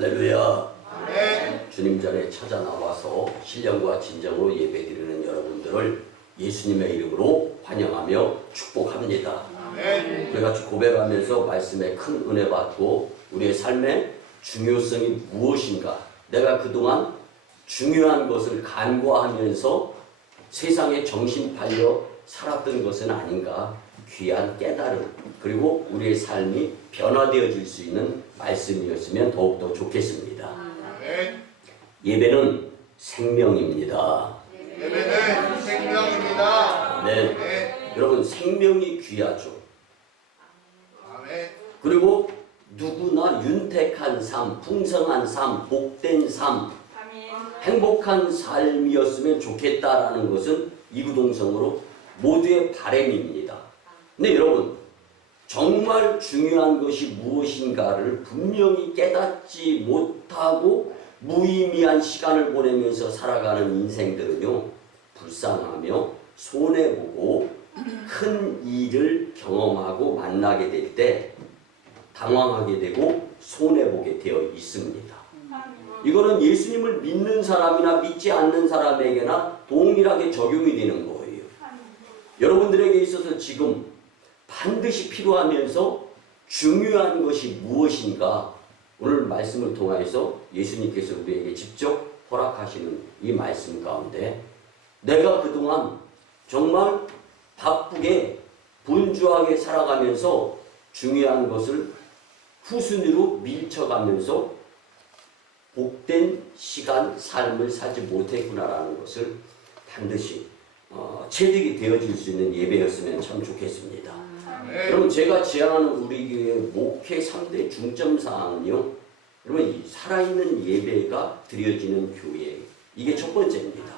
할렐루야. 아멘. 주님 전에 찾아 나와서 신령과 진정으로 예배드리는 여러분들을 예수님의 이름으로 환영하며 축복합니다. 아멘. 우리 같이 고백하면서 말씀에 큰 은혜 받고 우리의 삶의 중요성이 무엇인가, 내가 그동안 중요한 것을 간과하면서 세상에 정신 팔려 살았던 것은 아닌가, 귀한 깨달음 그리고 우리의 삶이 변화되어질 수 있는 말씀이었으면 더욱더 좋겠습니다. 아멘. 예배는 생명입니다. 예배는 생명입니다. 네. 아멘. 여러분, 생명이 귀하죠. 아멘. 그리고 누구나 윤택한 삶, 풍성한 삶, 복된 삶, 행복한 삶이었으면 좋겠다라는 것은 이구동성으로 모두의 바람입니다. 근데 여러분, 정말 중요한 것이 무엇인가를 분명히 깨닫지 못하고 무의미한 시간을 보내면서 살아가는 인생들은요, 불쌍하며 손해보고 큰 일을 경험하고 만나게 될 때 당황하게 되고 손해보게 되어 있습니다. 이거는 예수님을 믿는 사람이나 믿지 않는 사람에게나 동일하게 적용이 되는 거예요. 여러분들에게 있어서 지금 반드시 필요하면서 중요한 것이 무엇인가, 오늘 말씀을 통하여서 예수님께서 우리에게 직접 허락하시는 이 말씀 가운데 내가 그동안 정말 바쁘게 분주하게 살아가면서 중요한 것을 후순위로 밀쳐가면서 복된 시간, 삶을 살지 못했구나라는 것을 반드시 체득이 되어질 수 있는 예배였으면 참 좋겠습니다. 여러분, 제가 지향하는 우리 교회 목회 3대 중점사항은요, 여러분, 이 살아있는 예배가 드려지는 교회, 이게 첫 번째입니다.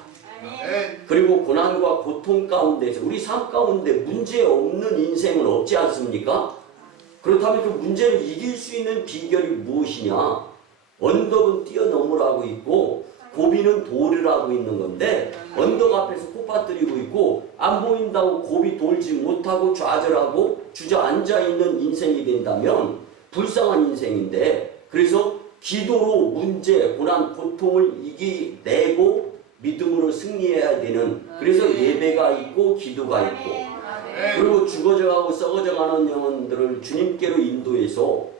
그리고 고난과 고통 가운데서 우리 삶 가운데 문제 없는 인생은 없지 않습니까? 그렇다면 그 문제를 이길 수 있는 비결이 무엇이냐? 언덕은 뛰어넘으라고 있고 고비는 돌으라고 있는 건데, 언덕 앞에서 콧바뜨리고 있고 안 보인다고 고비 돌지 못하고 좌절하고 주저앉아 있는 인생이 된다면 불쌍한 인생인데, 그래서 기도로 문제, 고난, 고통을 이겨내고 믿음으로 승리해야 되는, 그래서 예배가 있고 기도가 있고, 그리고 죽어져가고 썩어져가는 영혼들을 주님께로 인도해서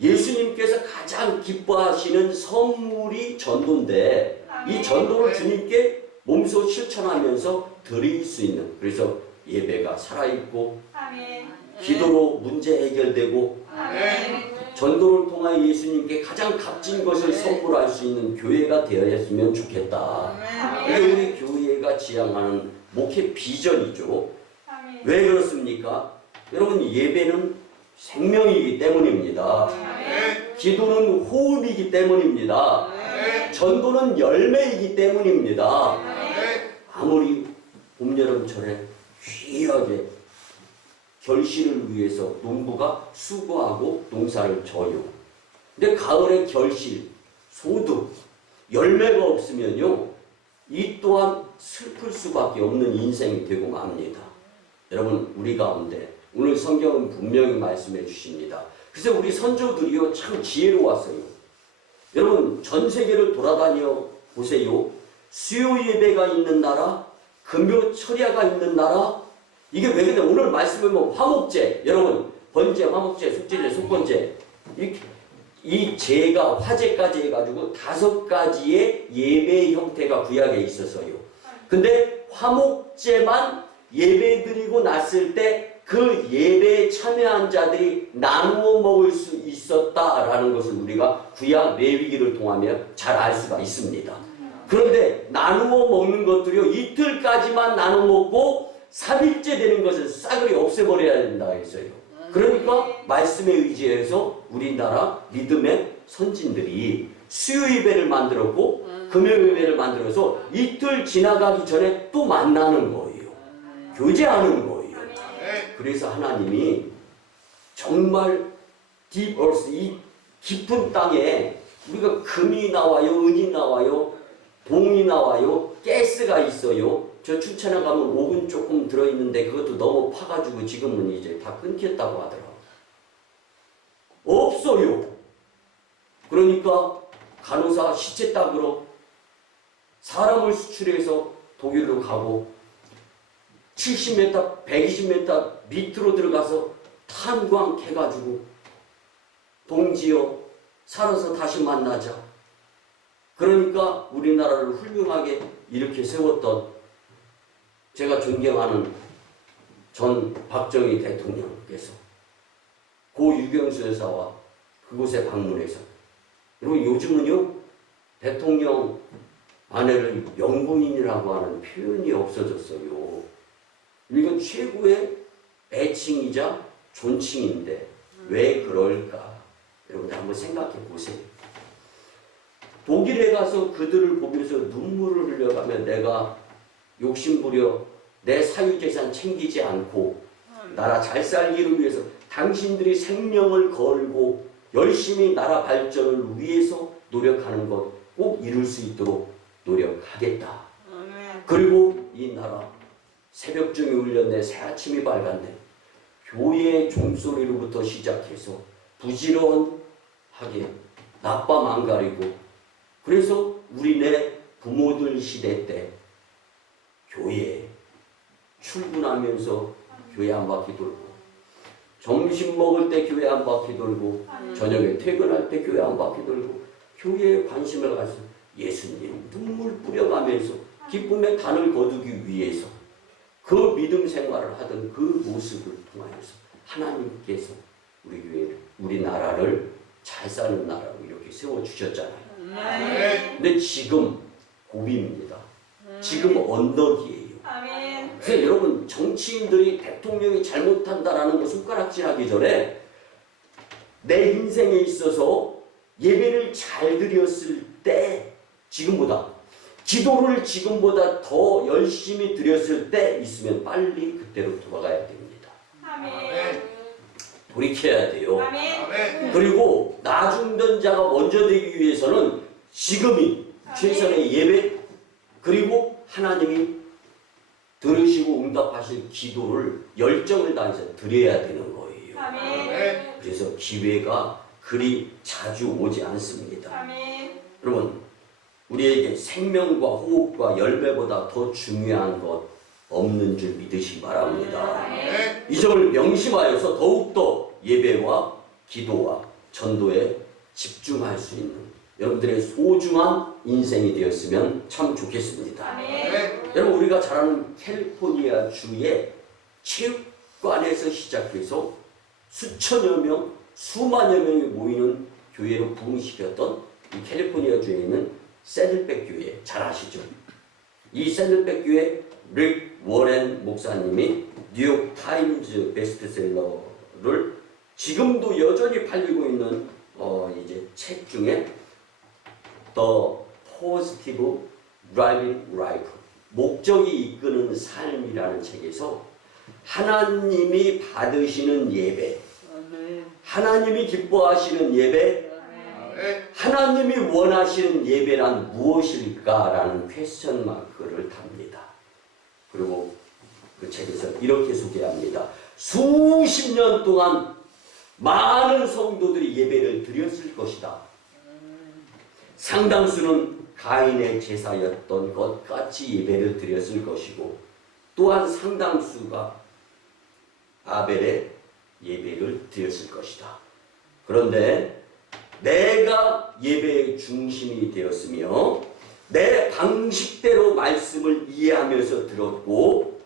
예수님께서 가장 기뻐하시는 선물이 전도인데, 이 전도를 주님께 몸소 실천하면서 드릴 수 있는, 그래서 예배가 살아있고 기도로 문제 해결되고 전도를 통하여 예수님께 가장 값진 것을 선물할 수 있는 교회가 되었으면 좋겠다. 이게 우리 교회가 지향하는 목회 비전이죠. 왜 그렇습니까? 여러분, 예배는 생명이기 때문입니다. 기도는 호흡이기 때문입니다. 전도는 열매이기 때문입니다. 아무리 봄, 여름철에 귀하게 결실을 위해서 농부가 수고하고 농사를 져요. 근데 가을에 결실, 소득, 열매가 없으면요, 이 또한 슬플 수밖에 없는 인생이 되고 맙니다. 여러분, 우리 가운데 오늘 성경은 분명히 말씀해 주십니다. 그래서 우리 선조들이요, 참 지혜로웠어요. 여러분, 전 세계를 돌아다녀 보세요. 수요 예배가 있는 나라, 금요 철야가 있는 나라, 이게 왜 그러냐? 오늘 말씀을 보면 화목제, 여러분, 번제, 화목제, 속죄제, 속건제, 이 제가 화제까지 해가지고 5가지의 예배 형태가 구약에 있어서요. 근데 화목제만 예배드리고 났을 때 그 예배에 참여한 자들이 나누어 먹을 수 있었다라는 것을 우리가 구약 레위기를 통하며 잘 알 수가 있습니다. 그런데 나누어 먹는 것들이요, 이틀까지만 나누어 먹고 3일째 되는 것을 싸그리 없애버려야 된다 했어요. 그러니까 말씀에 의지해서 우리나라 믿음의 선진들이 수요 예배를 만들었고 금요 예배를 만들어서 이틀 지나가기 전에 또 만나는 거예요. 교제하는 거예요. 그래서 하나님이 정말 deep earth, 이 깊은 땅에 우리가 금이 나와요, 은이 나와요, 봉이 나와요, 가스가 있어요. 저 춘천에 가면 오븐 조금 들어있는데 그것도 너무 파가지고 지금은 이제 다 끊겼다고 하더라고요. 없어요. 그러니까 간호사 시체 닦으러 사람을 수출해서 독일로 가고 70m, 120m 밑으로 들어가서 탄광해가지고 동지여 살아서 다시 만나자. 그러니까 우리나라를 훌륭하게 이렇게 세웠던 제가 존경하는 전 박정희 대통령께서 고 유경수 여사와 그곳에 방문해서, 여러분 요즘은요 대통령 아내를 영부인이라고 하는 표현이 없어졌어요. 이건 최고의 애칭이자 존칭인데 왜 그럴까? 여러분들 한번 생각해 보세요. 독일에 가서 그들을 보면서 눈물을 흘려가며 내가 욕심부려 내 사유재산 챙기지 않고 나라 잘 살기를 위해서 당신들이 생명을 걸고 열심히 나라 발전을 위해서 노력하는 것 꼭 이룰 수 있도록 노력하겠다. 그리고 이 나라 새벽중에 울렸네, 새아침이 밝았네, 교회의 종소리로부터 시작해서 부지런하게 낮밤 안 가리고, 그래서 우리네 부모들 시대 때 교회에 출근하면서 교회 한 바퀴 돌고, 점심 먹을 때 교회 한 바퀴 돌고, 저녁에 퇴근할 때 교회 한 바퀴 돌고, 교회에 관심을 가서 예수님 눈물 뿌려가면서 기쁨의 단을 거두기 위해서 그 믿음 생활을 하던 그 모습을 통하여서 하나님께서 우리 교회를, 우리나라를 잘 사는 나라로 이렇게 세워주셨잖아요. 근데 지금 고비입니다. 지금 언덕이에요. 그래서 여러분 정치인들이 대통령이 잘못한다라는 거 손가락질하기 전에 내 인생에 있어서 예배를 잘 드렸을 때, 지금보다 기도를 지금보다 더 열심히 드렸을 때 있으면 빨리 그때로 돌아가야 됩니다. 돌이켜야 돼요. 그리고 나중된 자가 먼저 되기 위해서는 지금이 최선의 예배, 그리고 하나님이 들으시고 응답하실 기도를 열정을 다해서 드려야 되는 거예요. 그래서 기회가 그리 자주 오지 않습니다. 여러분 우리에게 생명과 호흡과 열매보다 더 중요한 것 없는 줄 믿으시기 바랍니다. 이 점을 명심하여서 더욱더 예배와 기도와 전도에 집중할 수 있는 여러분들의 소중한 인생이 되었으면 참 좋겠습니다. 여러분 우리가 잘 아는 캘리포니아 주의 체육관에서 시작해서 수천여 명, 수만여 명이 모이는 교회로 부흥시켰던 이 캘리포니아 주에 있는 새들백 교회, 잘 아시죠? 이 새들백 교회 릭 워렌 목사님이 뉴욕 타임즈 베스트셀러를 지금도 여전히 팔리고 있는 이제 책 중에 The Positive Driving Life, 목적이 이끄는 삶이라는 책에서 하나님이 받으시는 예배, 하나님이 기뻐하시는 예배, 하나님이 원하시는 예배란 무엇일까라는 퀘스천 마크를 답니다. 그리고 그 책에서 이렇게 소개합니다. 수십 년 동안 많은 성도들이 예배를 드렸을 것이다. 상당수는 가인의 제사였던 것 같이 예배를 드렸을 것이고, 또한 상당수가 아벨의 예배를 드렸을 것이다. 그런데 내가 예배의 중심이 되었으며 내 방식대로 말씀을 이해하면서 들었고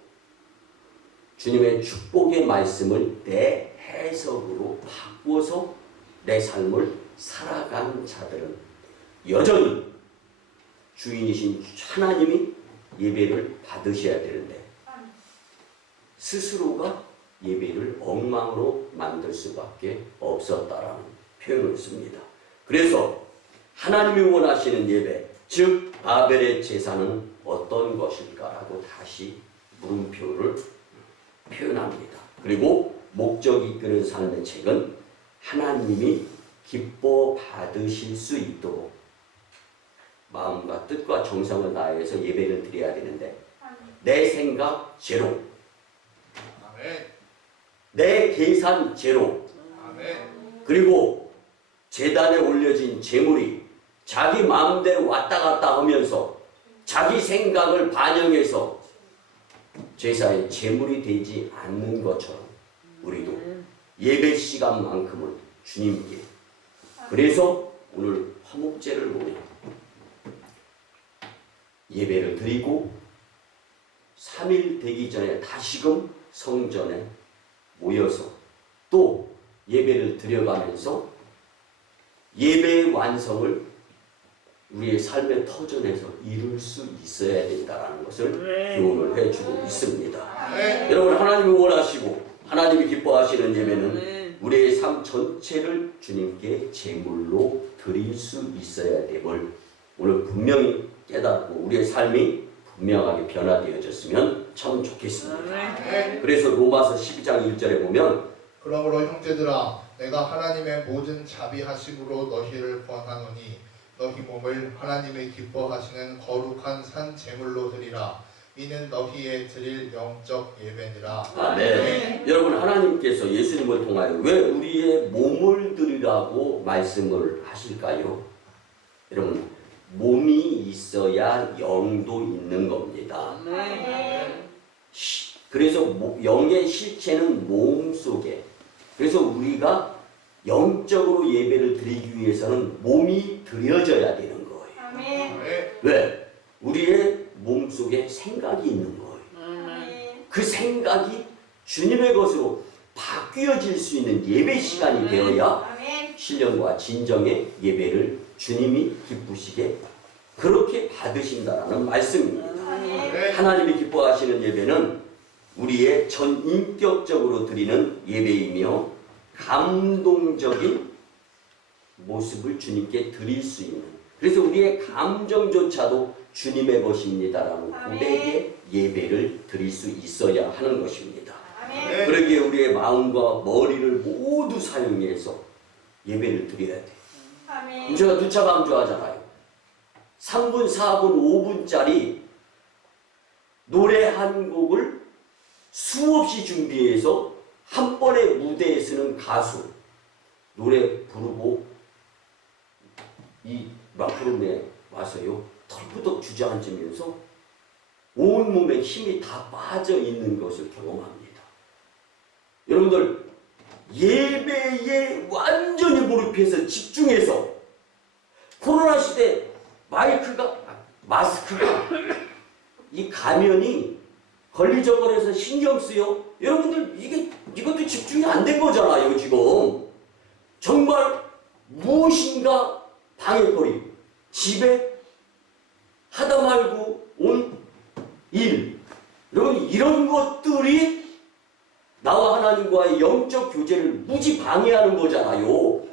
주님의 축복의 말씀을 내 해석으로 바꿔서 내 삶을 살아간 자들은 여전히 주인이신 하나님이 예배를 받으셔야 되는데 스스로가 예배를 엉망으로 만들 수밖에 없었다라는 표현을 씁니다. 그래서 하나님이 원하시는 예배, 즉 아벨의 제사는 어떤 것일까라고 다시 물음표를 표현합니다. 그리고 목적이 이끄는 삶의 책은 하나님이 기뻐 받으실 수 있도록 마음과 뜻과 정성을 다해서 예배를 드려야 되는데 내 생각 제로, 내 계산 제로, 그리고 제단에 올려진 제물이 자기 마음대로 왔다 갔다 하면서 자기 생각을 반영해서 제사의 제물이 되지 않는 것처럼 우리도 예배 시간만큼은 주님께, 그래서 오늘 화목제를 보내 예배를 드리고 3일 되기 전에 다시금 성전에 모여서 또 예배를 드려가면서 예배의 완성을 우리의 삶의 터전에서 이룰 수 있어야 된다는 것을 교훈을 해주고 있습니다. 여러분, 하나님이 원하시고 하나님이 기뻐하시는 예배는 우리의 삶 전체를 주님께 제물로 드릴 수 있어야 됨을 오늘 분명히 깨닫고 우리의 삶이 분명하게 변화되어졌으면 참 좋겠습니다. 그래서 로마서 12장 1절에 보면 그러므로 형제들아 내가 하나님의 모든 자비하심으로 너희를 권하노니 너희 몸을 하나님의 기뻐하시는 거룩한 산 제물로 드리라. 이는 너희의 드릴 영적 예배니라. 아멘. 여러분, 하나님께서 예수님을 통하여 왜 우리의 몸을 드리라고 말씀을 하실까요? 여러분, 몸이 있어야 영도 있는 겁니다. 그래서 영의 실체는 몸 속에, 그래서 우리가 영적으로 예배를 드리기 위해서는 몸이 드려져야 되는 거예요. 왜? 우리의 몸 속에 생각이 있는 거예요. 그 생각이 주님의 것으로 바뀌어질 수 있는 예배 시간이 되어야 신령과 진정의 예배를 주님이 기쁘시게 그렇게 받으신다라는 말씀입니다. 하나님이 기뻐하시는 예배는 우리의 전인격적으로 드리는 예배이며 감동적인 모습을 주님께 드릴 수 있는, 그래서 우리의 감정조차도 주님의 것입니다라는 고백의 예배를 드릴 수 있어야 하는 것입니다. 그러기에 우리의 마음과 머리를 모두 사용해서 예배를 드려야 돼. 제가 누차 강조하잖아요. 3분, 4분, 5분짜리 노래 한 곡을 수없이 준비해서 한 번의 무대에 서는 가수, 노래 부르고 이 마크룸에 와서요 털부덕 주저앉으면서 온몸에 힘이 다 빠져 있는 것을 경험합니다. 여러분들, 예배에 완전히 몰입해서 집중해서 코로나 시대 마스크가 이 가면이 걸리적거려서 신경 쓰여. 여러분들, 이것도 집중이 안 된 거잖아요, 지금. 정말 무엇인가 방해거리, 집에 하다 말고 온 일, 여러분, 이런 것들이 나와 하나님과의 영적 교제를 무지 방해하는 거잖아요.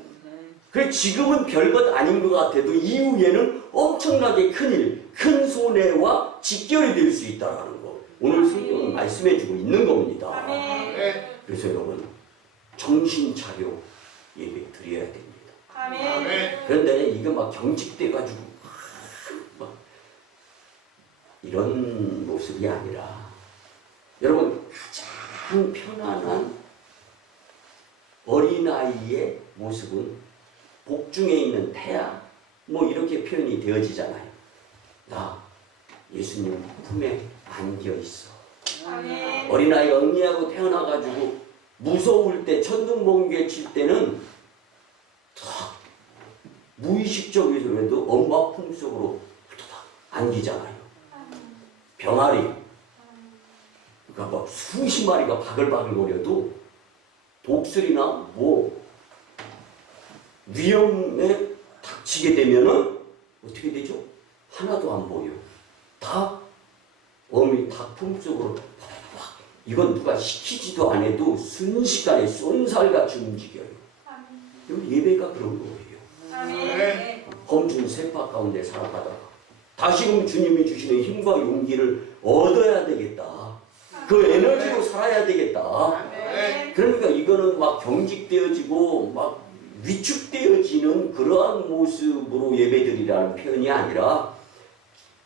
그래, 지금은 별것 아닌 것 같아도 이후에는 엄청나게 큰일, 큰 손해와 직결이 될 수 있다는 거 오늘 성경은 말씀해주고 있는 겁니다. 그래서 여러분, 정신 차려 예배 드려야 됩니다. 그런데 이거 막 경직돼가지고 막 이런 모습이 아니라, 여러분, 가장 편안한 어린아이의 모습은 복중에 있는 태아, 뭐 이렇게 표현이 되어지잖아요. 나 예수님 품에 안겨있어. 어린아이 엉리하고 태어나가지고 무서울 때, 천둥번개 칠 때는 탁 무의식적으로도 엄마 품속으로 탁 안기잖아요. 병아리, 그러니까 막 수십 마리가 바글바글거려도 독수리나 뭐 위험에 닥치게 되면은 어떻게 되죠? 하나도 안 보여. 다 어미 닭 품속으로 팍팍팍. 이건 누가 시키지도 안 해도 순식간에 쏜살같이 움직여요. 예배가 그런 거예요. 검준 세파 가운데 살아가다가 다시금 주님이 주시는 힘과 용기를 얻어야 되겠다. 그 에너지로 살아야 되겠다. 그러니까 이거는 막 경직되어지고 막 위축되어지는 그러한 모습으로 예배드리라는 표현이 아니라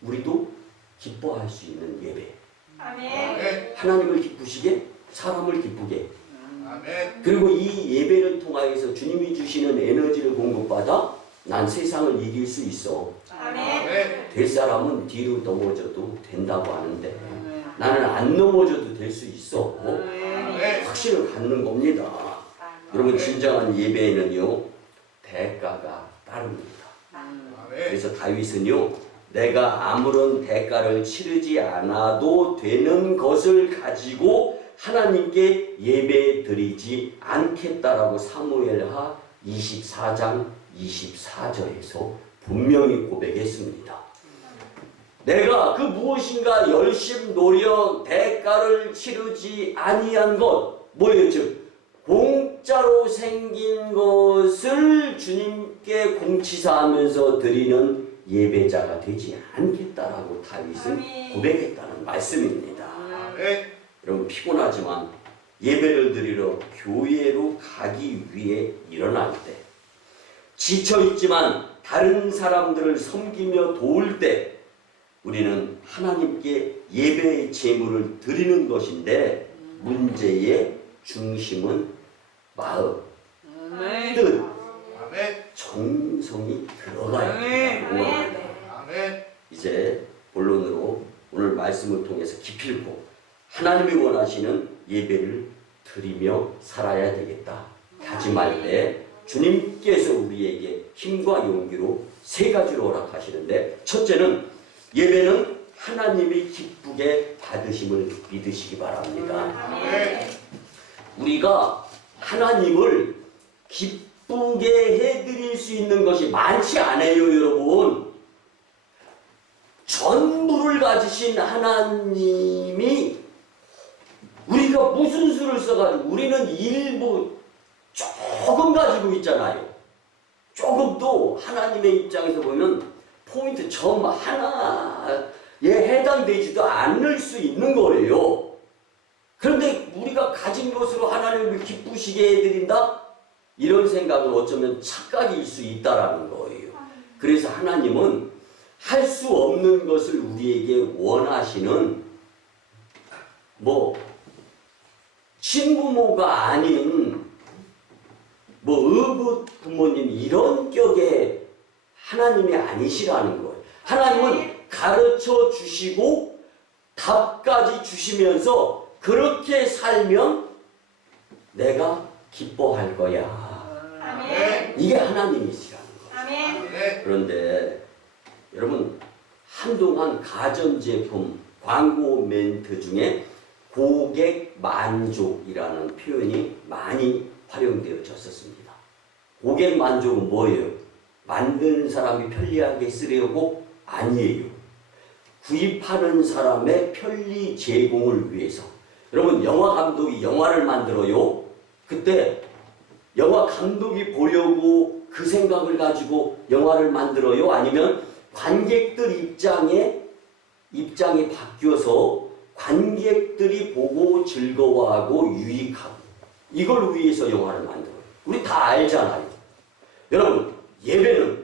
우리도 기뻐할 수 있는 예배. 하나님을 기쁘시게, 사람을 기쁘게, 아멘. 그리고 이 예배를 통하여서 주님이 주시는 에너지를 공급받아 난 세상을 이길 수 있어. 아멘. 될 사람은 뒤로 넘어져도 된다고 하는데 나는 안 넘어져도 될 수 있어. 아멘. 확신을 갖는 겁니다. 여러분 진정한 예배에는요 대가가 따릅니다. 아멘. 그래서 다윗은요 내가 아무런 대가를 치르지 않아도 되는 것을 가지고 하나님께 예배 드리지 않겠다라고 사무엘하 24장 24절에서 분명히 고백했습니다. 내가 그 무엇인가 열심 노력 대가를 치르지 아니한 것 뭐예요? 즉 공짜로 생긴 것을 주님께 공치사하면서 드리는 예배자가 되지 않겠다라고 다윗은 고백했다는 말씀입니다. 아멘. 여러분 피곤하지만 예배를 드리러 교회로 가기 위해 일어날 때 지쳐있지만 다른 사람들을 섬기며 도울 때 우리는 하나님께 예배의 제물을 드리는 것인데 문제의 중심은 마음, 뜻, 아멘. 정성이 들어가야 합니다. 아멘. 이제 본론으로 오늘 말씀을 통해서 기필코 하나님이 원하시는 예배를 드리며 살아야 되겠다 다짐할 때 주님께서 우리에게 힘과 용기로 세 가지로 허락하시는데 첫째는 예배는 하나님이 기쁘게 받으심을 믿으시기 바랍니다. 아멘. 우리가 하나님을 기쁘게 해드릴 수 있는 것이 많지 않아요, 여러분. 전부를 가지신 하나님이 우리가 무슨 수를 써가지고 우리는 일부 조금 가지고 있잖아요. 조금도 하나님의 입장에서 보면 포인트 점 하나에 해당되지도 않을 수 있는 거예요. 그런데 우리가 가진 것으로 하나님을 기쁘시게 해드린다? 이런 생각은 어쩌면 착각일 수 있다라는 거예요. 그래서 하나님은 할 수 없는 것을 우리에게 원하시는 친부모가 아닌 의붓 부모님 이런 격의 하나님이 아니시라는 거예요. 하나님은 가르쳐 주시고 답까지 주시면서 그렇게 살면 내가 기뻐할 거야. 아멘. 이게 하나님이시라는 거예요. 아멘. 그런데 여러분 한동안 가전제품 광고 멘트 중에 고객 만족이라는 표현이 많이 활용되어졌었습니다. 고객 만족은 뭐예요? 만드는 사람이 편리하게 쓰려고? 아니에요. 구입하는 사람의 편리 제공을 위해서. 여러분 영화 감독이 영화를 만들어요. 그때 영화 감독이 보려고 그 생각을 가지고 영화를 만들어요? 아니면 관객들 입장이 바뀌어서 관객들이 보고 즐거워하고 유익하고 이걸 위해서 영화를 만들어요. 우리 다 알잖아요. 여러분 예배는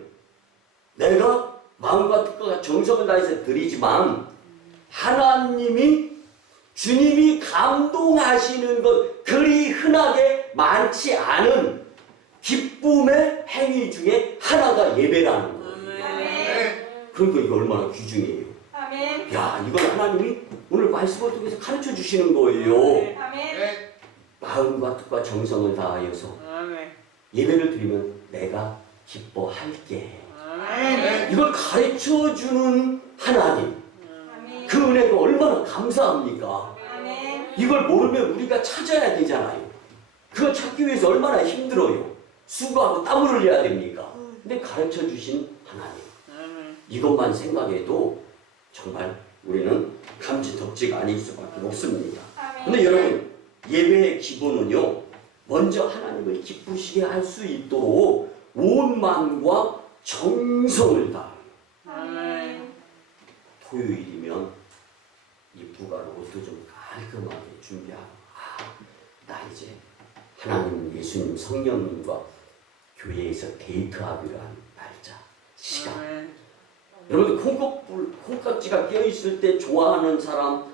내가 마음과 뜻과 정성을 다해서 드리지만 주님이 감동하시는 것 그리 흔하게 많지 않은 기쁨의 행위 중에 하나가 예배라는 거예요. 그러니까 이거 얼마나 귀중해요. 아멘. 야, 이걸 하나님이 오늘 말씀을 통해서 가르쳐 주시는 거예요. 아멘. 마음과 뜻과 정성을 다하여서 예배를 드리면 내가 기뻐할게. 이걸 가르쳐 주는 하나님. 아멘. 그 은혜가 얼마나 감사합니까? 아멘. 이걸 모르면 우리가 찾아야 되잖아요. 그걸 찾기 위해서 얼마나 힘들어요. 수고하고 땀을 흘려야 됩니까? 근데 가르쳐 주신 하나님. 이것만 생각해도 정말 우리는 감지덕지가 아닐 수밖에 없습니다. 근데 여러분 예배의 기본은요 먼저 하나님을 기쁘시게 할 수 있도록 온 마음과 정성을 다해요. 토요일이면 이쁘가로 옷도 좀 깔끔하게 준비하고 나 이제 하나님 예수님 성령님과 교회에서 데이트하기로 한 날짜 시간 여러분 콩깍지가 껴있을 때 좋아하는 사람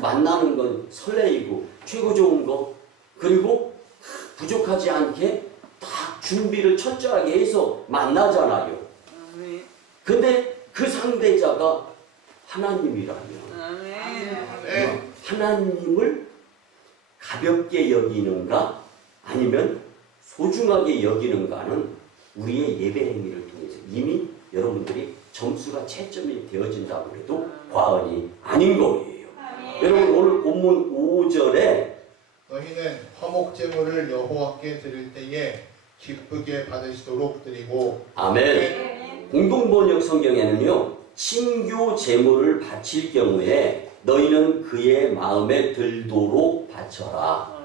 만나는 건 설레이고 최고 좋은 거 그리고 부족하지 않게 딱 준비를 철저하게 해서 만나잖아요. 근데 그 상대자가 하나님이라면 하나님을 가볍게 여기는가 아니면 소중하게 여기는가는 우리의 예배 행위를 통해서 이미 여러분들이 점수가 채점이 되어진다고 해도 과언이 아닌 거예요. 여러분 오늘 본문 5절에 너희는 화목제물을 여호와께 드릴 때에 기쁘게 받으시도록 드리고 아멘. 공동번역 성경에는요 신교 제물을 바칠 경우에 너희는 그의 마음에 들도록 바쳐라.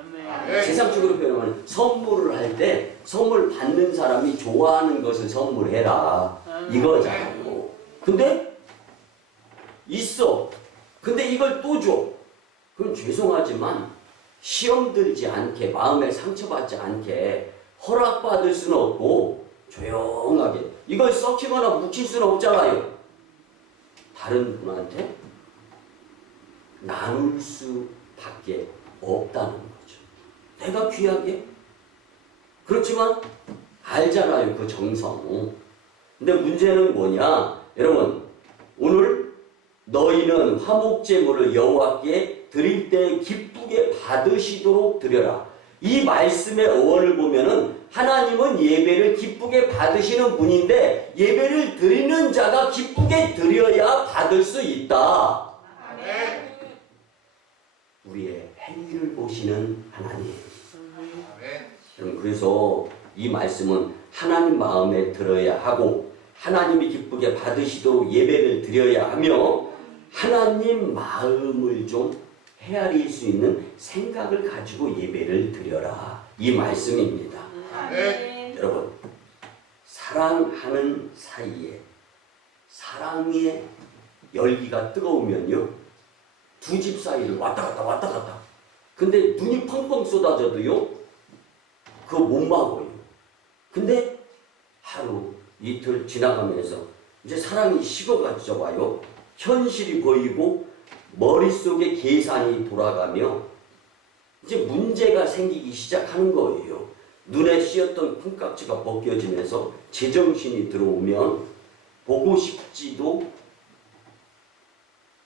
세상적으로 표현하면 선물을 할 때 선물 받는 사람이 좋아하는 것을 선물해라 이거잖아요. 근데 있어. 근데 이걸 또 줘. 그럼 죄송하지만 시험 들지 않게 마음에 상처받지 않게 허락받을 수는 없고 조용하게 이걸 썩히거나 묵힐 수는 없잖아요. 다른 분한테 나눌 수밖에 없다는 거죠. 내가 귀하게 그렇지만 알잖아요 그 정성. 근데 문제는 뭐냐 여러분 오늘 너희는 화목제물을 여호와께 드릴 때 기쁘게 받으시도록 드려라. 이 말씀의 어원을 보면은 하나님은 예배를 기쁘게 받으시는 분인데 예배를 드리는 자가 기쁘게 드려야 받을 수 있다. 아멘. 우리의 행위를 보시는 하나님. 아멘. 여러분 그래서 이 말씀은 하나님 마음에 들어야 하고 하나님이 기쁘게 받으시도록 예배를 드려야 하며 하나님 마음을 좀 헤아릴 수 있는 생각을 가지고 예배를 드려라. 이 말씀입니다. 아멘. 여러분 사랑하는 사이에 사랑의 열기가 뜨거우면요 두 집 사이를 왔다 갔다 근데 눈이 펑펑 쏟아져도요 그거 못 막아요. 근데 하루 이틀 지나가면서 이제 사랑이 식어가지고 와요. 현실이 보이고 머릿속에 계산이 돌아가며 이제 문제가 생기기 시작하는 거예요. 눈에 씌었던 콩깍지가 벗겨지면서 제정신이 들어오면 보고 싶지도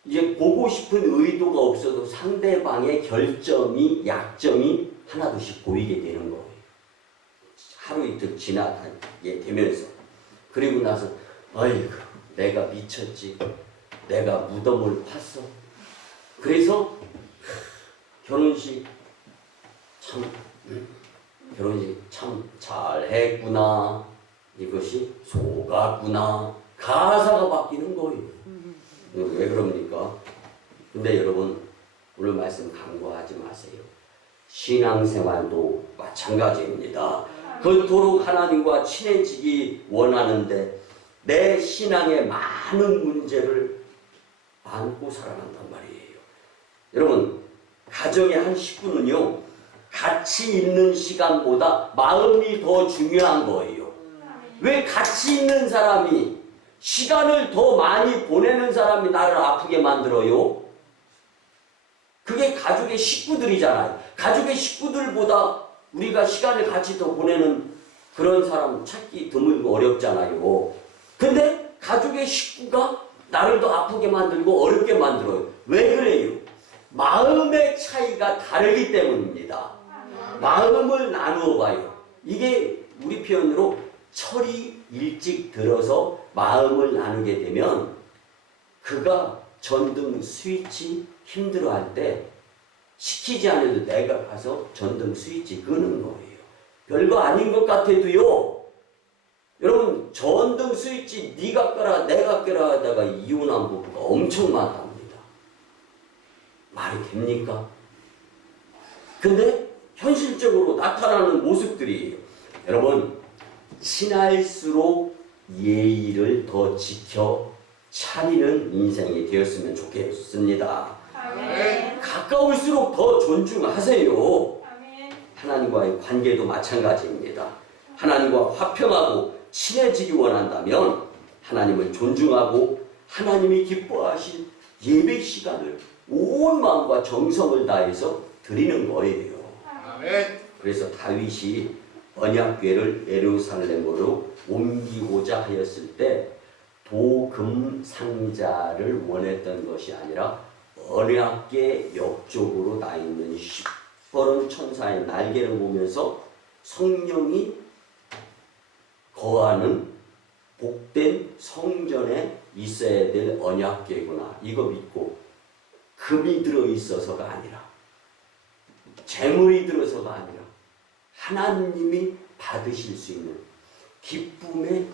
이제 보고 싶은 의도가 없어도 상대방의 결점이 약점이 하나둘씩 보이게 되는 거예요. 하루 이틀 지나가게 되면서 그리고 나서 아이고 내가 미쳤지. 내가 무덤을 팠어. 그래서 결혼식 참 잘했구나. 이것이 속았구나. 가사가 바뀌는 거예요. 왜 그럽니까? 근데 여러분 오늘 말씀 간과하지 마세요. 신앙생활도 마찬가지입니다. 그토록 하나님과 친해지기 원하는데 내 신앙의 많은 문제를 안고 살아간단 말이에요. 여러분 가정의 한 식구는요 같이 있는 시간보다 마음이 더 중요한 거예요. 왜 같이 있는 사람이 시간을 더 많이 보내는 사람이 나를 아프게 만들어요? 그게 가족의 식구들이잖아요. 가족의 식구들보다 우리가 시간을 같이 더 보내는 그런 사람 찾기 드물고 어렵잖아요. 근데 가족의 식구가 나를 더 아프게 만들고 어렵게 만들어요. 왜 그래요? 마음의 차이가 다르기 때문입니다. 마음을 나누어 봐요. 이게 우리 표현으로 철이 일찍 들어서 마음을 나누게 되면 그가 전등 스위치 힘들어할 때 시키지 않아도 내가 가서 전등 스위치 끄는 거예요. 별거 아닌 것 같아도요. 여러분 전등 스위치 네가 끄라 내가 끄라 하다가 이혼한 부부가 엄청 많답니다. 말이 됩니까? 근데 현실적으로 나타나는 모습들이 여러분 친할수록 예의를 더 지켜 차리는 인생이 되었으면 좋겠습니다. 아멘. 가까울수록 더 존중하세요. 아멘. 하나님과의 관계도 마찬가지입니다. 하나님과 화평하고 친해지기 원한다면 하나님을 존중하고 하나님이 기뻐하신 예배 시간을 온 마음과 정성을 다해서 드리는 거예요. 아멘. 그래서 다윗이 언약궤를 예루살렘으로 옮기고자 하였을 때 도금 상자를 원했던 것이 아니라 언약궤 옆쪽으로 나 있는 시퍼런 천사의 날개를 보면서 성령이 거하는 복된 성전에 있어야 될 언약궤구나, 이거 믿고 금이 들어있어서가 아니라 재물이 들어서가 아니라 하나님이 받으실 수 있는 기쁨의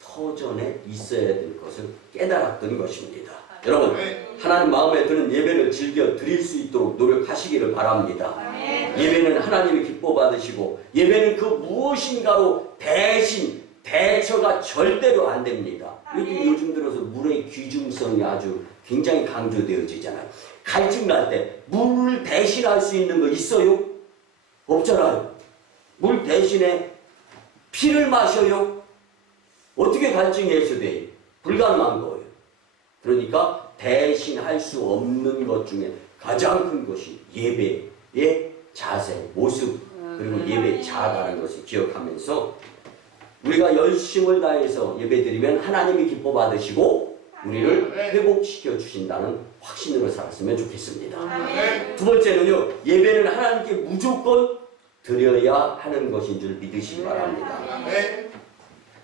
터전에 있어야 될 것을 깨달았던 것입니다. 여러분, 하나님 마음에 드는 예배를 즐겨 드릴 수 있도록 노력하시기를 바랍니다. 예배는 하나님이 기뻐 받으시고 예배는 그 무엇인가로 대처가 절대로 안 됩니다. 요즘 들어서 물의 귀중성이 아주 굉장히 강조되어지잖아요. 갈증 날 때 물을 대신할 수 있는 거 있어요? 없잖아요. 물 대신에 피를 마셔요? 어떻게 갈증이 해소돼요? 불가능한 거예요. 그러니까 대신할 수 없는 것 중에 가장 큰 것이 예배의 자세, 모습, 그리고 예배의 자아라는 것을 기억하면서 우리가 열심을 다해서 예배드리면 하나님이 기뻐 받으시고 우리를 회복시켜 주신다는 확신으로 살았으면 좋겠습니다. 두 번째는요, 예배는 하나님께 무조건 드려야 하는 것인 줄 믿으시기 바랍니다.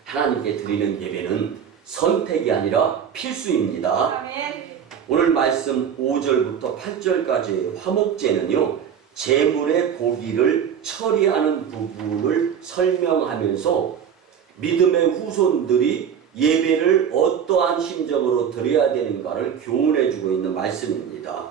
하나님께 드리는 예배는 선택이 아니라 필수입니다. 오늘 말씀 5절부터 8절까지의 화목제는요, 제물의 고기를 처리하는 부분을 설명하면서 믿음의 후손들이 예배를 어떠한 심정으로 드려야 되는가를 교훈해주고 있는 말씀입니다.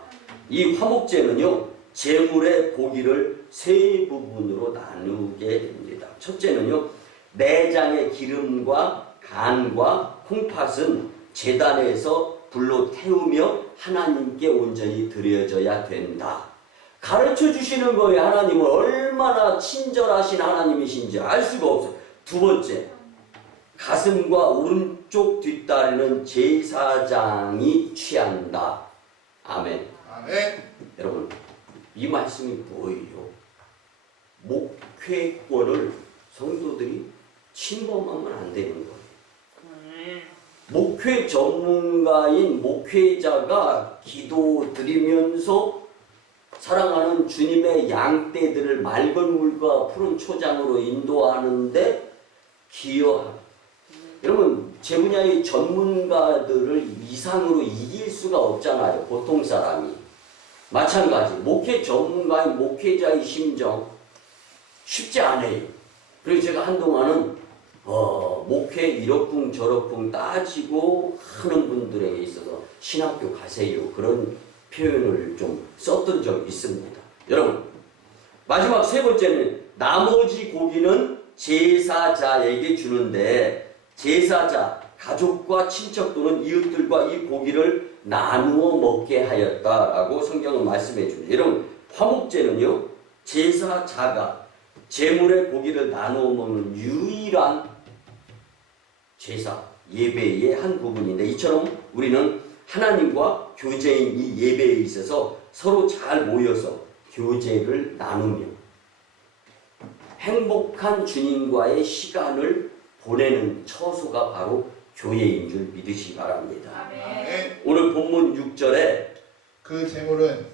이 화목제는요, 제물의 고기를 세 부분으로 나누게 됩니다. 첫째는요, 내장의 기름과 간과 콩팥은 제단에서 불로 태우며 하나님께 온전히 드려져야 된다. 가르쳐 주시는 거예요. 하나님은 얼마나 친절하신 하나님이신지 알 수가 없어요. 두 번째, 가슴과 오른쪽 뒷다리는 제사장이 취한다. 아멘. 아멘. 여러분, 이 말씀이 뭐예요? 목회권을 성도들이 침범하면 안 되는 거예요. 목회 전문가인 목회자가 기도 드리면서 사랑하는 주님의 양떼들을 맑은 물과 푸른 초장으로 인도하는데 기여하고, 여러분, 제 분야의 전문가들을 이상으로 이길 수가 없잖아요. 보통 사람이. 마찬가지 목회 전문가인 목회자의 심정 쉽지 않아요. 그래서 제가 한동안은 목회 이러쿵 저러쿵 따지고 하는 분들에게 있어서 신학교 가세요, 그런 표현을 좀 썼던 적이 있습니다. 여러분, 마지막 세 번째는 나머지 고기는 제사자에게 주는데 제사자, 가족과 친척 또는 이웃들과 이 고기를 나누어 먹게 하였다라고 성경은 말씀해 줍니다. 여러분, 화목제는요, 제사자가 제물의 고기를 나누어 먹는 유일한 제사, 예배의 한 부분인데, 이처럼 우리는 하나님과 교제인 이 예배에 있어서 서로 잘 모여서 교제를 나누며 행복한 주님과의 시간을 보내는 처소가 바로 교회인 줄 믿으시기 바랍니다. 아멘. 오늘 본문 6절에 그 제물은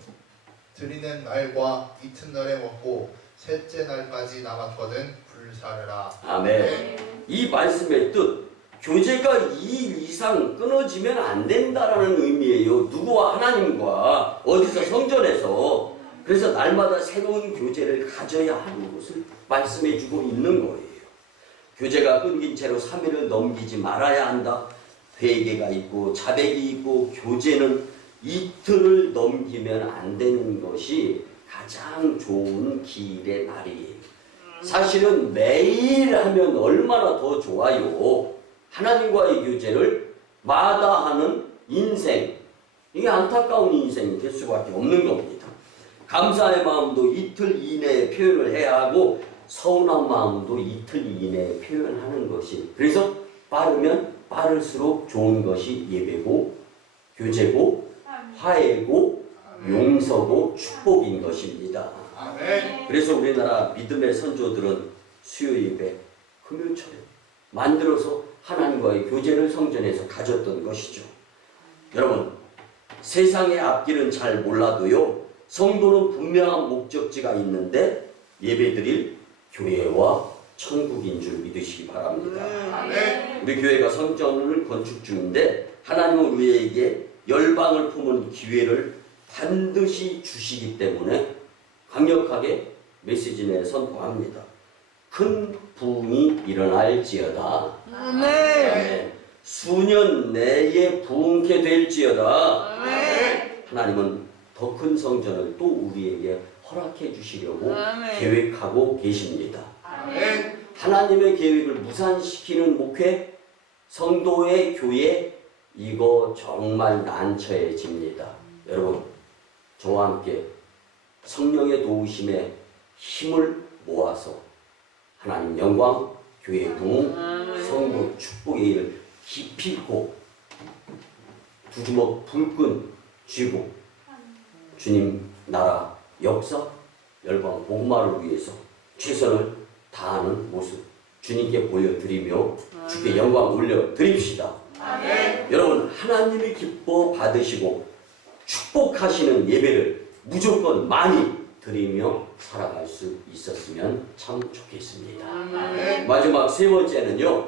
드리는 날과 이튿날에 먹고 셋째 날까지 남았거든 불사르라. 아멘. 이 말씀의 뜻, 교제가 2일 이상 끊어지면 안 된다라는 의미예요. 누구와? 하나님과. 어디서? 성전에서. 그래서 날마다 새로운 교제를 가져야 하는 것을 말씀해주고 있는 거예요. 교제가 끊긴 채로 3일을 넘기지 말아야 한다. 회개가 있고 자백이 있고 교제는 이틀을 넘기면 안 되는 것이 가장 좋은 기일의 날이에요. 사실은 매일 하면 얼마나 더 좋아요. 하나님과의 교제를 마다하는 인생, 이게 안타까운 인생이 될 수밖에 없는 겁니다. 감사의 마음도 이틀 이내에 표현을 해야 하고 서운한 마음도 이틀 이내에 표현하는 것이, 그래서 빠르면 빠를수록 좋은 것이 예배고 교제고 화해고 용서고 축복인 것입니다. 아멘. 그래서 우리나라 믿음의 선조들은 수요 예배, 금요철에 만들어서 하나님과의 교제를 성전에서 가졌던 것이죠. 여러분, 세상의 앞길은 잘 몰라도요, 성도는 분명한 목적지가 있는데 예배드릴 교회와 천국인 줄 믿으시기 바랍니다. 아멘. 우리 교회가 성전을 건축 중인데 하나님은 우리에게 열방을 품은 기회를 반드시 주시기 때문에 강력하게 메시지 내에 선포합니다. 큰 부흥이 일어날지어다. 아멘. 수년 내에 부흥케 될지어다. 아멘. 하나님은 더 큰 성전을 또 우리에게 허락해 주시려고 아멘. 계획하고 계십니다. 아멘. 하나님의 계획을 무산시키는 목회, 성도의 교회, 이거 정말 난처해집니다. 여러분, 저와 함께 성령의 도우심에 힘을 모아서 하나님 영광, 교회 부흥, 성도 축복의 일을 기필코 두 주먹 불끈 쥐고 주님 나라 역사, 열방 복음화를 위해서 최선을 다하는 모습 주님께 보여드리며 주께 영광 올려드립시다. 아멘. 여러분, 하나님이 기뻐 받으시고 축복하시는 예배를 무조건 많이 드리며 살아갈 수 있었으면 참 좋겠습니다. 아멘. 마지막 세 번째는요,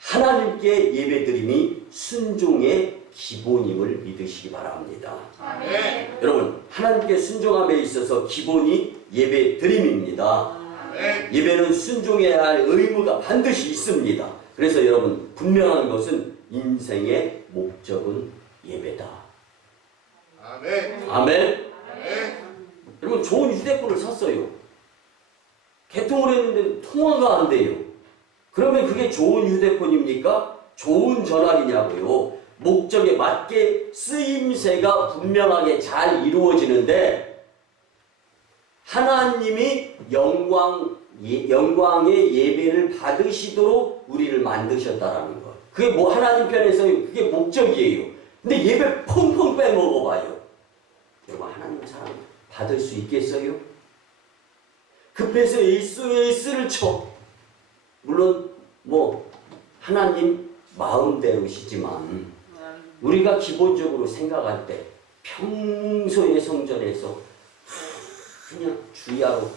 하나님께 예배드림이 순종의 기본임을 믿으시기 바랍니다. 아멘. 여러분, 하나님께 순종함에 있어서 기본이 예배드림입니다. 아멘. 예배는 순종해야 할 의무가 반드시 있습니다. 그래서 여러분, 분명한 것은 인생의 목적은 예배다. 아멘. 아멘. 아멘. 여러분, 좋은 휴대폰을 샀어요. 개통을 했는데 통화가 안 돼요. 그러면 그게 좋은 휴대폰입니까? 좋은 전화기냐고요. 목적에 맞게 쓰임새가 분명하게 잘 이루어지는데 하나님이 영광의 예배를 받으시도록 우리를 만드셨다라는 것. 그게 뭐 하나님 편에서 그게 목적이에요. 근데 예배 펑펑 빼먹어봐요. 여러분, 하나님 사랑 받을 수 있겠어요? 급해서 예수를 쳐. 물론 뭐 하나님 마음대로시지만 우리가 기본적으로 생각할 때 평소의 성전에서 그냥 주야로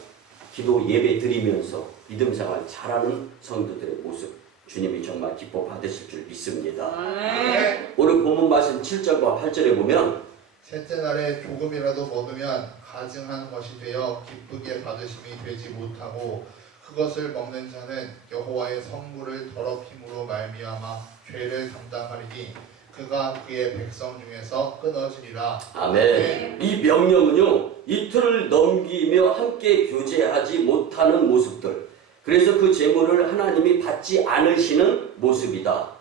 기도 예배 드리면서 믿음 생활 잘하는 성도들의 모습 주님이 정말 기뻐 받으실 줄 믿습니다. 아멘. 오늘 본문 말씀 7절과 8절에 보면 셋째 날에 조금이라도 먹으면 가증한 것이 되어 기쁘게 받으심이 되지 못하고 그것을 먹는 자는 여호와의 성물을 더럽힘으로 말미암아 죄를 담당하리니 그가 그의 백성 중에서 끊어지리라. 아멘. 이 명령은요, 이틀을 넘기며 함께 교제하지 못하는 모습들. 그래서 그 제물을 하나님이 받지 않으시는 모습이다.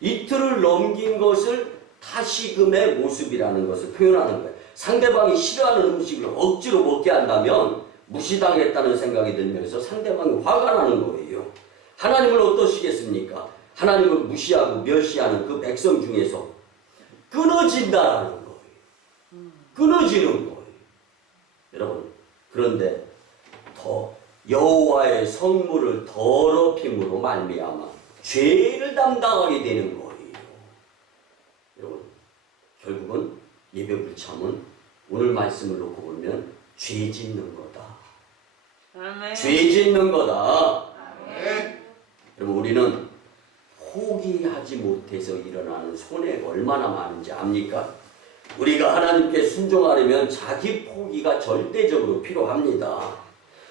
이틀을 넘긴 것을 다시금의 모습이라는 것을 표현하는 거예요. 상대방이 싫어하는 음식을 억지로 먹게 한다면 무시당했다는 생각이 들면서 상대방이 화가 나는 거예요. 하나님은 어떠시겠습니까? 하나님을 무시하고 멸시하는 그 백성 중에서 끊어진다라는 거예요. 끊어지는 거예요. 여러분, 그런데 더 여호와의 성물을 더럽힘으로 말미암아 죄를 담당하게 되는 거예요. 여러분, 결국은 예배 불참은 오늘 말씀을 놓고 보면 죄 짓는 거다. 아멘. 죄 짓는 거다. 아멘. 여러분, 우리는 포기하지 못해서 일어나는 손해가 얼마나 많은지 압니까? 우리가 하나님께 순종하려면 자기 포기가 절대적으로 필요합니다.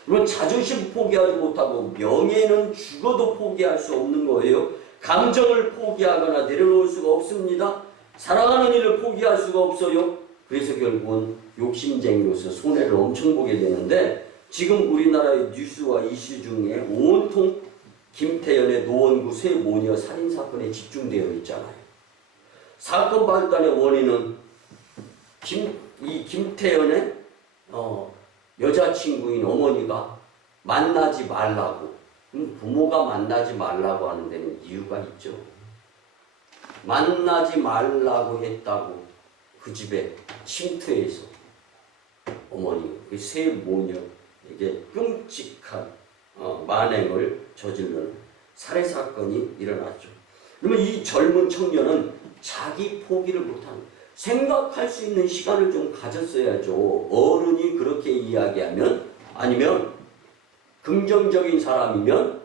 그러면 자존심 포기하지 못하고 명예는 죽어도 포기할 수 없는 거예요. 감정을 포기하거나 내려놓을 수가 없습니다. 사랑하는 일을 포기할 수가 없어요. 그래서 결국은 욕심쟁이로서 손해를 엄청 보게 되는데 지금 우리나라의 뉴스와 이슈 중에 온통 김태현의 노원구 세 모녀 살인사건에 집중되어 있잖아요. 사건 발단의 원인은 김태현의 여자친구인 어머니가 만나지 말라고, 부모가 만나지 말라고 하는 데는 이유가 있죠. 만나지 말라고 했다고 그 집에 침투해서 어머니, 그 세 모녀 이게 끔찍한 만행을 저지르는 살해 사건이 일어났죠. 그러면 이 젊은 청년은 자기 포기를 못하는, 생각할 수 있는 시간을 좀 가졌어야죠. 어른이 그렇게 이야기하면, 아니면 긍정적인 사람이면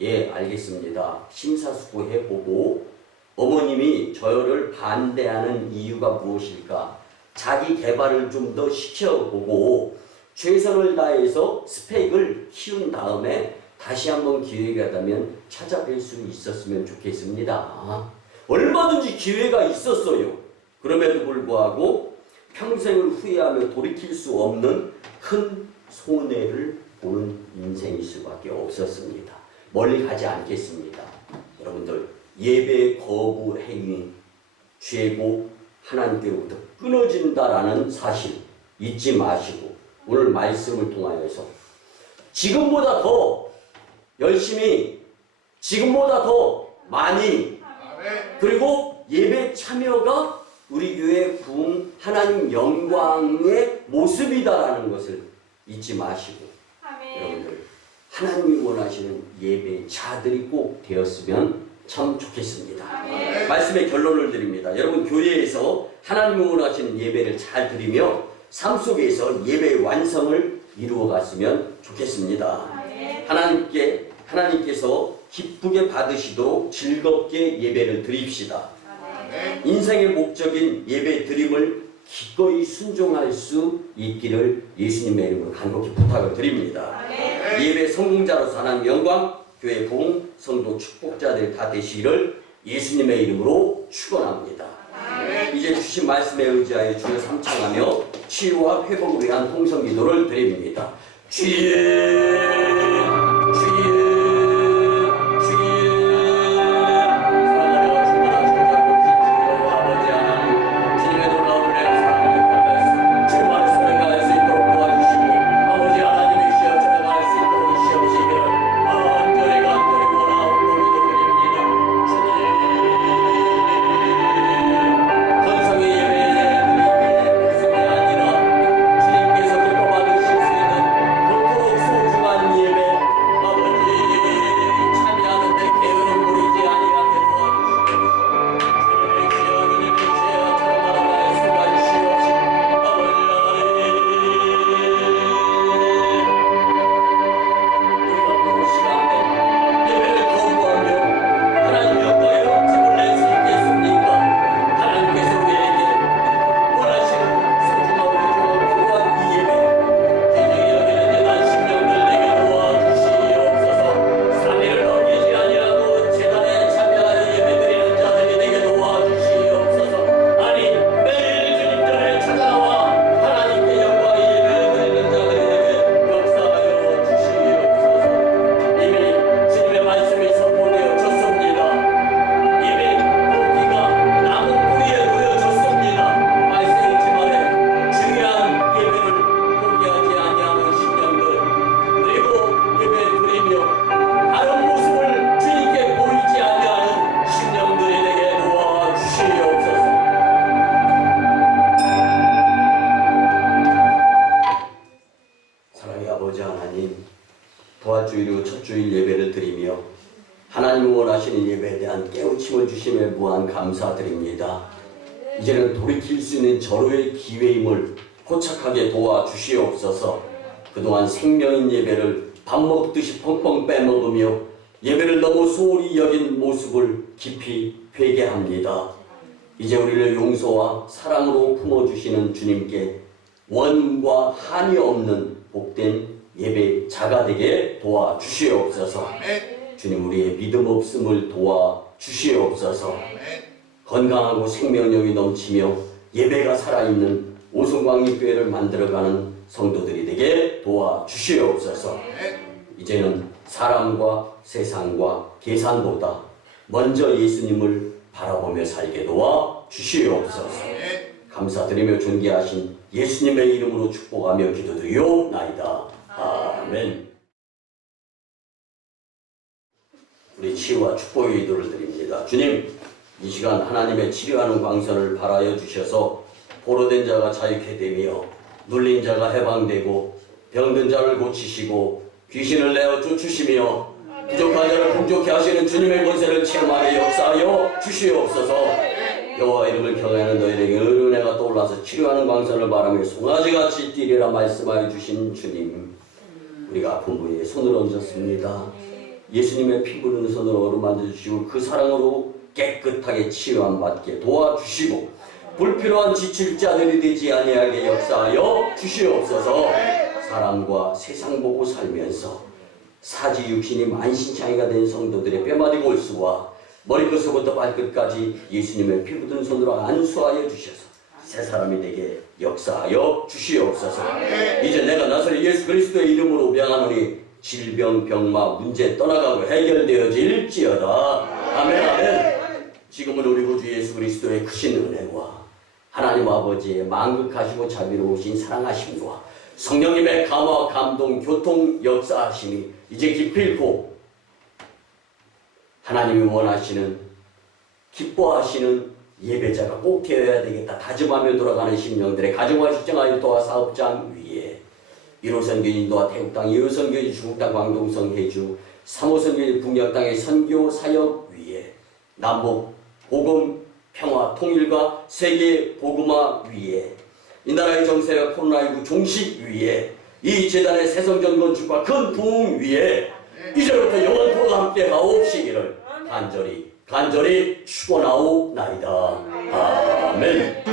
예 알겠습니다, 심사숙고해보고 어머님이 저를 반대하는 이유가 무엇일까, 자기 개발을 좀 더 시켜보고 최선을 다해서 스펙을 키운 다음에 다시 한번 기회가 있다면 찾아뵐 수 있었으면 좋겠습니다. 얼마든지 기회가 있었어요. 그럼에도 불구하고 평생을 후회하며 돌이킬 수 없는 큰 손해를 보는 인생일 수밖에 없었습니다. 멀리 가지 않겠습니다. 여러분들, 예배 거부 행위, 죄고 하나님께로부터 끊어진다라는 사실 잊지 마시고 오늘 말씀을 통하여서 지금보다 더 열심히, 지금보다 더 많이, 그리고 예배 참여가 우리 교회 부흥 하나님 영광의 모습이다라는 것을 잊지 마시고 여러분들, 하나님이 원하시는 예배자들이 꼭 되었으면 참 좋겠습니다. 말씀의 결론을 드립니다. 여러분, 교회에서 하나님이 원하시는 예배를 잘 드리며 삶 속에서 예배의 완성을 이루어 갔으면 좋겠습니다. 하나님께서 기쁘게 받으시도록 즐겁게 예배를 드립시다. 인생의 목적인 예배 드림을 기꺼이 순종할 수 있기를 예수님의 이름으로 간곡히 부탁을 드립니다. 예배 성공자로서 하나님 영광, 교회 부흥, 성도 축복자들이 다 되시기를 예수님의 이름으로 축원합니다. 이제 주신 말씀에 의지하여 주여 삼창하며 치유와 회복을 위한 통성기도를 드립니다. 주의 도화주일이고 첫주일 예배를 드리며 하나님이 원하시는 예배에 대한 깨우침을 주심에 무한 감사드립니다. 이제는 돌이킬 수 있는 절호의 기회임을 포착하게 도와주시옵소서. 그동안 생명인 예배를 밥 먹듯이 펑펑 빼먹으며 예배를 너무 소홀히 여긴 모습을 깊이 회개합니다. 이제 우리를 용서와 사랑으로 품어주시는 주님께 원과 한이 없는 복된 예배자가 되게 도와주시옵소서. 주님, 우리의 믿음 없음을 도와주시옵소서. 건강하고 생명력이 넘치며 예배가 살아있는 오송광립교회를 만들어가는 성도들이 되게 도와주시옵소서. 이제는 사람과 세상과 계산보다 먼저 예수님을 바라보며 살게 도와주시옵소서. 감사드리며 존귀하신 예수님의 이름으로 축복하며 기도드리옵나이다. 아멘. 우리 치유와 축복의 기도를 드립니다. 주님, 이 시간 하나님의 치료하는 광선을 발하여 주셔서 포로된 자가 자유케 되며 눌린 자가 해방되고 병든 자를 고치시고 귀신을 내어 쫓으시며 부족한 자를 풍족케 하시는 주님의 권세를 체험하게 역사하여 주시옵소서. 여호와 이름을 경외하는 너희에게 은혜가 떠올라서 치료하는 광선을 바라며 송아지같이 뛰리라 말씀하여 주신 주님, 우리가 아픈 부위에 손을 얹었습니다. 예수님의 피 부르는 손으로 어루만져 주시고 그 사랑으로 깨끗하게 치유함 받게 도와주시고 불필요한 지칠 자들이 되지 아니하게 역사하여 주시옵소서. 사람과 세상 보고 살면서 사지 육신이 만신창이가 된 성도들의 뼈마디 골수와 머리끝부터 발끝까지 예수님의 피 묻은 손으로 안수하여 주셔서 새 사람이 되게 역사하여 주시옵소서. 이제 내가 나사렛 예수 그리스도의 이름으로 명하노니 질병 병마 문제 떠나가고 해결되어질지어다. 아멘. 아멘. 지금은 우리 구주 예수 그리스도의 크신 은혜와 하나님 아버지의 만극하시고 자비로우신 사랑하심과 성령님의 감화 감동 교통 역사하심이 이제 기필코 하나님이 원하시는 기뻐하시는 예배자가 꼭 되어야 되겠다 다짐하며 돌아가는 심령들의 가정과 직장아이 도와 사업장 위에 1호선 교회 인도와 태국 땅, 2호선 교회 중국 땅, 광동성 해주, 3호선 교회 북녘 땅의 선교 사역 위에 남북 복음 평화 통일과 세계 복음화 위에 이 나라의 정세와 코로나19 종식 위에 이 재단의 새성전 건축과 큰 부흥 위에 이제부터 영원토록 함께 하옵시기를 간절히 축원하옵나이다. 아멘.